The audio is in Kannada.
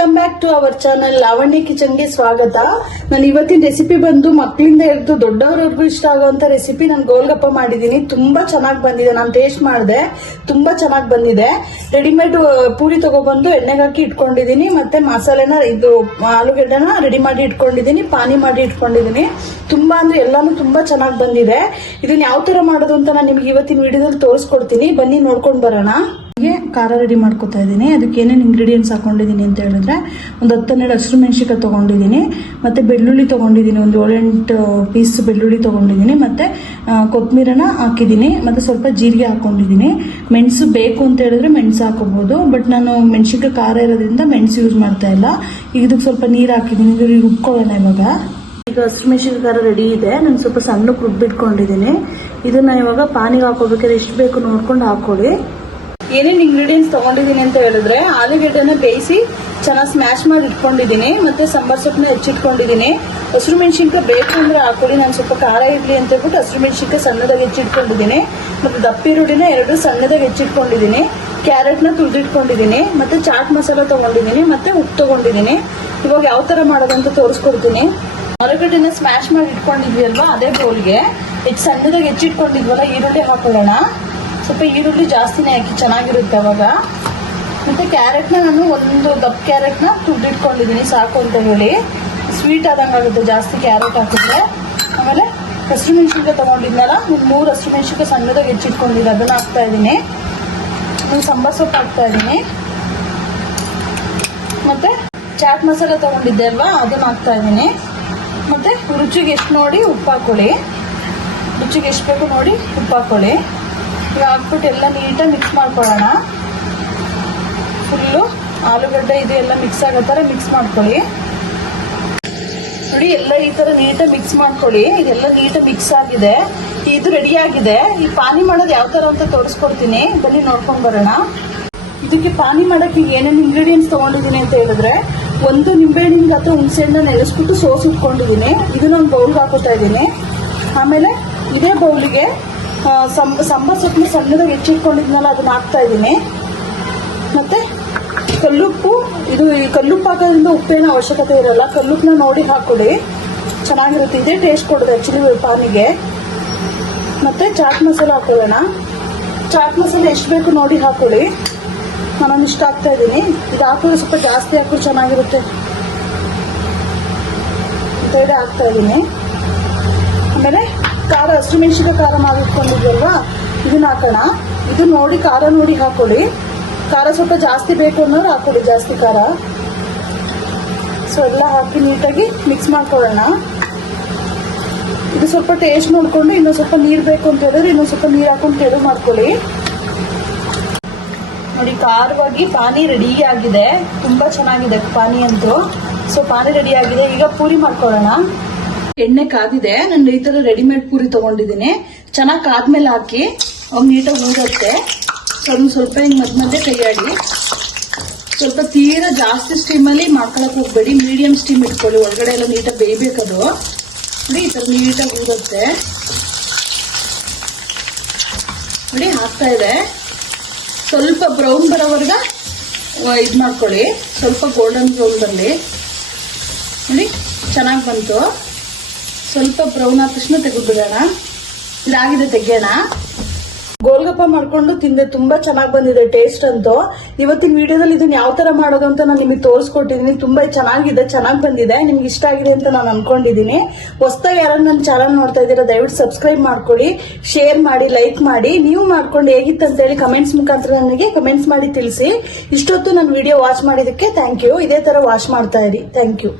Welcome back to our channel Lavanya kitchen ಗೆ ಸ್ವಾಗತ. ನಾನು ಇವತ್ತಿನ ರೆಸಿಪಿ ಬಂದು ಮಕ್ಕಳಿಂದ ಹಿಡಿದು ದೊಡ್ಡವರವರೆಗೂ ಇಷ್ಟ ಆಗುವಂತ ರೆಸಿಪಿ. ನಾನು ಗೋಲ್ಗಪ್ಪ ಮಾಡಿದೀನಿ, ತುಂಬಾ ಚೆನ್ನಾಗಿ ಬಂದಿದೆ. ನಾನು ಟೇಸ್ಟ್ ಮಾಡಿದೆ, ತುಂಬಾ ಚೆನ್ನಾಗಿ ಬಂದಿದೆ. ರೆಡಿಮೇಡ್ ಪೂರಿ ತಗೊಬಂದು ಎಣ್ಣೆಗೆ ಹಾಕಿ ಇಟ್ಕೊಂಡಿದೀನಿ. ಮತ್ತೆ ಮಸಾಲೆನ ಇದು ಆಲೂಗಡ್ಡೆನ ರೆಡಿ ಮಾಡಿ ಇಟ್ಕೊಂಡಿದೀನಿ, ಪಾನಿ ಮಾಡಿ ಇಟ್ಕೊಂಡಿದೀನಿ. ತುಂಬಾ ಅಂದ್ರೆ ಎಲ್ಲಾನು ತುಂಬಾ ಚೆನ್ನಾಗಿ ಬಂದಿದೆ. ಇದನ್ನ ಯಾವ ತರ ಮಾಡೋದು ಅಂತ ನಾನು ನಿಮ್ಗೆ ಇವತ್ತಿನ ವಿಡಿಯೋದಲ್ಲಿ ತೋರಿಸ್ಕೊಡ್ತೀನಿ. ಬನ್ನಿ ನೋಡ್ಕೊಂಡು ಬರೋಣ. ಖಾರ ರೆಡಿ ಮಾಡ್ಕೊತಾ ಇದ್ದೀನಿ. ಅದಕ್ಕೆ ಏನೇನು ಇಂಗ್ರೀಡಿಯೆಂಟ್ಸ್ ಹಾಕೊಂಡಿದ್ದೀನಿ ಅಂತ ಹೇಳಿದ್ರೆ, ಒಂದು 10-12 ಹಸಿರು ಮೆಣಸಿನಕಾಯಿ ತೊಗೊಂಡಿದ್ದೀನಿ, ಮತ್ತೆ ಬೆಳ್ಳುಳ್ಳಿ ತೊಗೊಂಡಿದ್ದೀನಿ, ಒಂದು 7-8 ಪೀಸ್ ಬೆಳ್ಳುಳ್ಳಿ ತೊಗೊಂಡಿದ್ದೀನಿ, ಮತ್ತೆ ಕೊತ್ತಂಬರಿನ ಹಾಕಿದ್ದೀನಿ, ಮತ್ತೆ ಸ್ವಲ್ಪ ಜೀರಿಗೆ ಹಾಕೊಂಡಿದ್ದೀನಿ. ಮೆಣಸು ಬೇಕು ಅಂತ ಹೇಳಿದ್ರೆ ಮೆಣಸು ಹಾಕೋಬಹುದು, ಬಟ್ ನಾನು ಮೆಣಸಿನಕಾಯಿ ಖಾರ ಇರೋದ್ರಿಂದ ಮೆಣಸು ಯೂಸ್ ಮಾಡ್ತಾ ಇಲ್ಲ. ಈಗ ಇದಕ್ಕೆ ಸ್ವಲ್ಪ ನೀರು ಹಾಕಿದ್ದೀನಿ. ಈಗ ರುಬ್ಕೊಳ್ಳೋಣ. ಈಗ ಹಸಿರು ಮೆಣಸಿನಕಾಯಿ ಖಾರ ರೆಡಿ ಇದೆ. ನಾನು ಸ್ವಲ್ಪ ಸಣ್ಣಕ್ಕೆ ರುಬ್ಬಿಟ್ಕೊಂಡಿದ್ದೀನಿ. ಇದನ್ನ ಇವಾಗ ಪಾನಿಗೆ ಹಾಕೋಬೇಕಾದ್ರೆ ಎಷ್ಟು ಬೇಕು ನೋಡ್ಕೊಂಡು ಹಾಕೊಳ್ಳಿ. ಏನೇನು ಇಂಗ್ರೀಡಿಯೆಂಟ್ಸ್ ತಗೊಂಡಿದ್ದೀನಿ ಅಂತ ಹೇಳಿದ್ರೆ, ಆಲೂಗೆಡ್ಡೆನ ಬೇಯಿಸಿ ಚೆನ್ನಾಗಿ ಸ್ಮ್ಯಾಶ್ ಮಾಡಿ ಇಟ್ಕೊಂಡಿದ್ದೀನಿ, ಮತ್ತೆ ಸಾಂಬಾರ್ ಸೊಪ್ಪನ್ನ ಹೆಚ್ಚಿಟ್ಕೊಂಡಿದ್ದೀನಿ. ಹಸಿರು ಮೆಣಸಿನ್ಕಾಯಿ ಬೇಕು ಅಂದ್ರೆ ಹಾಕೊಳ್ಳಿ. ನಾನು ಸ್ವಲ್ಪ ಖಾರ ಇರಲಿ ಅಂತ ಹೇಳ್ಬಿಟ್ಟು ಹಸಿರು ಮೆಣಸಿನ್ಕಾಯಿ ಸಣ್ಣದಾಗಿ ಹೆಚ್ಚಿಟ್ಕೊಂಡಿದ್ದೀನಿ. ಮತ್ತೆ ದಪ್ಪ ಈರುಳ್ಳಿನ 2 ಸಣ್ಣದಾಗಿ ಹೆಚ್ಚಿಟ್ಕೊಂಡಿದ್ದೀನಿ. ಕ್ಯಾರೆಟ್ನ ತುರಿದಿಟ್ಕೊಂಡಿದ್ದೀನಿ, ಮತ್ತೆ ಚಾಟ್ ಮಸಾಲ ತಗೊಂಡಿದ್ದೀನಿ, ಮತ್ತೆ ಉಪ್ಪು ತಗೊಂಡಿದ್ದೀನಿ. ಇವಾಗ ಯಾವ ತರ ಮಾಡೋದಂತ ತೋರಿಸ್ಕೊಡ್ತೀನಿ. ಆಲೂಗಡ್ಡೆನ ಸ್ಮ್ಯಾಶ್ ಮಾಡಿ ಇಟ್ಕೊಂಡಿದ್ವಿ ಅಲ್ವಾ, ಅದೇ ಬೌಲ್ಗೆ ಸಣ್ಣದಾಗಿ ಹೆಚ್ಚಿಟ್ಕೊಂಡಿದ್ವಲ್ಲ ಈರುಳ್ಳಿ ಹಾಕೊಳ್ಳೋಣ. ಸ್ವಲ್ಪ ಈರುಳ್ಳಿ ಜಾಸ್ತಿನೇ ಹಾಕಿ ಚೆನ್ನಾಗಿರುತ್ತೆ ಅವಾಗ. ಮತ್ತೆ ಕ್ಯಾರೆಟ್ನ ನಾನು ಒಂದು ದಪ್ಪ ಕ್ಯಾರೆಟ್ನ ತುರಿದಿಟ್ಕೊಂಡಿದ್ದೀನಿ, ಸಾಕು ಅಂತ ಹೇಳಿ. ಸ್ವೀಟ್ ಆದಂಗಾಗುತ್ತೆ ಜಾಸ್ತಿ ಕ್ಯಾರೆಟ್ ಹಾಕಿದ್ರೆ. ಆಮೇಲೆ ಹಸಿರು ಮೆಣಸಿನ್ಕಾಯಿ ತಗೊಂಡಿದ್ನಲ್ಲ, 3 ಹಸಿರು ಮೆಣಸಿನ್ಕಾಯಿ ಸಣ್ಣದಾಗಿ ಹೆಚ್ಚಿಟ್ಕೊಂಡಿದ್ದೆ, ಅದನ್ನ ಹಾಕ್ತಾ ಇದ್ದೀನಿ. ಸಾಂಬಾರ್ ಸೊಪ್ಪು ಹಾಕ್ತಾ ಇದ್ದೀನಿ. ಮತ್ತೆ ಚಾಟ್ ಮಸಾಲೆ ತಗೊಂಡಿದ್ದೆ ಅಲ್ವಾ, ಅದನ್ನ ಹಾಕ್ತಾ ಇದ್ದೀನಿ. ಮತ್ತೆ ರುಚಿಗೆ ಎಷ್ಟು ನೋಡಿ ಉಪ್ಪು ಹಾಕೊಳ್ಳಿ. ರುಚಿಗೆ ಎಷ್ಟು ಬೇಕು ನೋಡಿ ಉಪ್ಪು ಹಾಕೊಳ್ಳಿ. ಈಗ ಹಾಕ್ಬಿಟ್ಟು ಎಲ್ಲ ನೀಟಾಗಿ ಮಿಕ್ಸ್ ಮಾಡ್ಕೊಳ್ಳೋಣ. ಫುಲ್ಲು ಆಲೂಗಡ್ಡೆ ಇದು ಎಲ್ಲ ಮಿಕ್ಸ್ ಆಗೋ ಥರ ಮಿಕ್ಸ್ ಮಾಡ್ಕೊಳ್ಳಿ. ನೋಡಿ, ಎಲ್ಲ ಈ ಥರ ನೀಟಾಗಿ ಮಿಕ್ಸ್ ಮಾಡ್ಕೊಳ್ಳಿ. ಇದೆಲ್ಲ ನೀಟಾಗಿ ಮಿಕ್ಸ್ ಆಗಿದೆ, ಇದು ರೆಡಿ ಆಗಿದೆ. ಈ ಪಾನಿ ಮಾಡೋದು ಯಾವ ಥರ ಅಂತ ತೋರಿಸ್ಕೊಡ್ತೀನಿ, ಬನ್ನಿ ನೋಡ್ಕೊಂಡು ಬರೋಣ. ಇದಕ್ಕೆ ಪಾನಿ ಮಾಡೋಕ್ಕೆ ಏನೇನು ಇಂಗ್ರೀಡಿಯೆಂಟ್ಸ್ ತೊಗೊಂಡಿದ್ದೀನಿ ಅಂತ ಹೇಳಿದ್ರೆ, ಒಂದು ನಿಂಬೆಹಣ್ಣಿನ ಅಥವಾ ಹುಣಸೆಹಣ್ಣನ್ನ ನೆನೆಸ್ಬಿಟ್ಟು ಸೋಸ್ ಇಟ್ಕೊಂಡಿದ್ದೀನಿ. ಇದನ್ನ ಒಂದು ಬೌಲ್ಗೆ ಹಾಕೋತಾ ಇದ್ದೀನಿ. ಆಮೇಲೆ ಇದೇ ಬೌಲಿಗೆ ಸಾಂಬಾರ್ ಸೊಪ್ಪನ್ನ ಸಣ್ಣದಾಗಿ ಹೆಚ್ಚಿಟ್ಕೊಂಡಿದ್ನಲ್ಲ, ಅದನ್ನ ಹಾಕ್ತಾ ಇದ್ದೀನಿ. ಮತ್ತೆ ಕಲ್ಲುಪ್ಪು, ಇದು ಈ ಕಲ್ಲುಪ್ಪು ಹಾಕೋದ್ರಿಂದ ಉಪ್ಪೇನ ಅವಶ್ಯಕತೆ ಇರಲ್ಲ. ಕಲ್ಲುಪ್ಪನ್ನ ನೋಡಿ ಹಾಕೊಳ್ಳಿ, ಚೆನ್ನಾಗಿರುತ್ತೆ. ಇದೇ ಟೇಸ್ಟ್ ಕೊಡೋದು ಆ್ಯಕ್ಚುಲಿ ಪಾನಿಗೆ. ಮತ್ತೆ ಚಾಟ್ ಮಸಾಲ ಹಾಕೊಳ್ಳೋಣ. ಚಾಟ್ ಮಸಾಲೆ ಎಷ್ಟು ಬೇಕು ನೋಡಿ ಹಾಕೊಳ್ಳಿ. ನಾನು ಇಷ್ಟ ಹಾಕ್ತಾ ಇದ್ದೀನಿ. ಇದು ಹಾಕೋದು ಸ್ವಲ್ಪ ಜಾಸ್ತಿ ಹಾಕೋದು ಚೆನ್ನಾಗಿರುತ್ತೆ ಅಂತ ಹೇಳಿ ಹಾಕ್ತಾ ಇದ್ದೀನಿ. ಆಮೇಲೆ ಖಾರ, ಹಸಿರು ಮೆಣಸಿನಕಾಯಿ ಖಾರ ಮಾಡಿಟ್ಕೊಂಡಿದ್ವಲ್ವಾ, ಇದನ್ನ ಹಾಕೋಣ. ಇದು ನೋಡಿ ಖಾರ ನೋಡಿ ಹಾಕೊಳ್ಳಿ. ಖಾರ ಸ್ವಲ್ಪ ಜಾಸ್ತಿ ಬೇಕು ಅನ್ನೋರು ಹಾಕೊಳ್ಳಿ, ಜಾಸ್ತಿ ಖಾರ. ಸೊ ಎಲ್ಲ ಹಾಕಿ ನೀಟಾಗಿ ಮಿಕ್ಸ್ ಮಾಡ್ಕೊಳ್ಳೋಣ. ಇದು ಸ್ವಲ್ಪ ಟೇಸ್ಟ್ ನೋಡ್ಕೊಂಡು ಇನ್ನೊಂದು ಸ್ವಲ್ಪ ನೀರು ಬೇಕು ಅಂತ ಹೇಳಿದ್ರೆ ಇನ್ನೊಂದು ಸ್ವಲ್ಪ ನೀರು ಹಾಕೊಂಡು ತೆಳು ಮಾಡ್ಕೊಳ್ಳಿ. ನೋಡಿ, ಖಾರವಾಗಿ ಪಾನಿ ರೆಡಿ ಆಗಿದೆ. ತುಂಬಾ ಚೆನ್ನಾಗಿದೆ ಪಾನಿ ಅಂತೂ. ಸೊ ಪಾನಿ ರೆಡಿ ಆಗಿದೆ. ಈಗ ಪೂರಿ ಮಾಡ್ಕೊಳ್ಳೋಣ. ಎಣ್ಣೆ ಕಾದಿದೆ. ನಾನು ಈ ತರ ರೆಡಿಮೇಡ್ ಪೂರಿ ತಗೊಂಡಿದ್ದೀನಿ. ಚೆನ್ನಾಗಿ ಕಾದ್ಮೇಲೆ ಹಾಕಿ ಅವಾಗ ನೀಟಾಗಿ ಊರುತ್ತೆ. ಸ್ವಲ್ಪ ಹಿಂಗೆ ಮಧ್ಯೆ ಕೈಯಾಡಿ. ಸ್ವಲ್ಪ ತೀರಾ ಜಾಸ್ತಿ ಸ್ಟೀಮಲ್ಲಿ ಮಾಡ್ಕೊಳಕ್ ಹೋಗ್ಬೇಡಿ, ಮೀಡಿಯಂ ಸ್ಟೀಮ್ ಇಟ್ಕೊಳ್ಳಿ. ಒಳಗಡೆ ಎಲ್ಲ ನೀಟಾಗಿ ಬೇಯಬೇಕದು. ನೋಡಿ, ಈ ತರ ನೀಟಾಗಿ ಊರುತ್ತೆ. ನೋಡಿ, ಹಾಕ್ತಾ ಇದೆ. ಸ್ವಲ್ಪ ಬ್ರೌನ್ ಬರೋವರೆಗ ಇದು ಮಾಡ್ಕೊಳ್ಳಿ. ಸ್ವಲ್ಪ ಗೋಲ್ಡನ್ ಬ್ರೌನ್ ಬರಲಿ. ನೋಡಿ, ಚೆನ್ನಾಗಿ ಬಂತು. ಸ್ವಲ್ಪ ಬ್ರೌನ್ ಆದ ತಕ್ಷಣ ತೆಗೆದ್ಬಿಡೋಣ. ಇದಾಗಿದೆ, ತೆಗೆಯೋಣ. ಗೋಲ್ಗಪ್ಪ ಮಾಡ್ಕೊಂಡು ತಿಂದೆ, ತುಂಬಾ ಚೆನ್ನಾಗಿ ಬಂದಿದೆ ಟೇಸ್ಟ್ ಅಂತೂ. ಇವತ್ತಿನ ವಿಡಿಯೋದಲ್ಲಿ ಇದನ್ನ ಯಾವ ತರ ಮಾಡೋದು ಅಂತ ನಾನು ನಿಮಗೆ ತೋರಿಸ್ಕೊಟ್ಟಿದ್ದೀನಿ. ತುಂಬಾ ಚೆನ್ನಾಗಿದೆ, ಚೆನ್ನಾಗಿ ಬಂದಿದೆ. ನಿಮ್ಗೆ ಇಷ್ಟ ಆಗಿದೆ ಅಂತ ನಾನು ಅನ್ಕೊಂಡಿದ್ದೀನಿ. ಹೊಸದಾಗಿ ಯಾರು ನನ್ನ ಚಾನಲ್ ನೋಡ್ತಾ ಇದ್ದೀರಾ, ದಯವಿಟ್ಟು ಸಬ್ಸ್ಕ್ರೈಬ್ ಮಾಡ್ಕೊಳ್ಳಿ, ಶೇರ್ ಮಾಡಿ, ಲೈಕ್ ಮಾಡಿ. ನೀವು ಮಾಡ್ಕೊಂಡು ಹೇಗಿತ್ತು ಅಂತ ಹೇಳಿ ಕಮೆಂಟ್ಸ್ ಮುಖಾಂತರ ನನಗೆ ಕಮೆಂಟ್ಸ್ ಮಾಡಿ ತಿಳಿಸಿ. ಇಷ್ಟೊತ್ತು ನನ್ನ ವಿಡಿಯೋ ವಾಚ್ ಮಾಡಿದಕ್ಕೆ ಥ್ಯಾಂಕ್ ಯು. ಇದೇ ತರ ವಾಚ್ ಮಾಡ್ತಾ ಇರಿ. Thank you.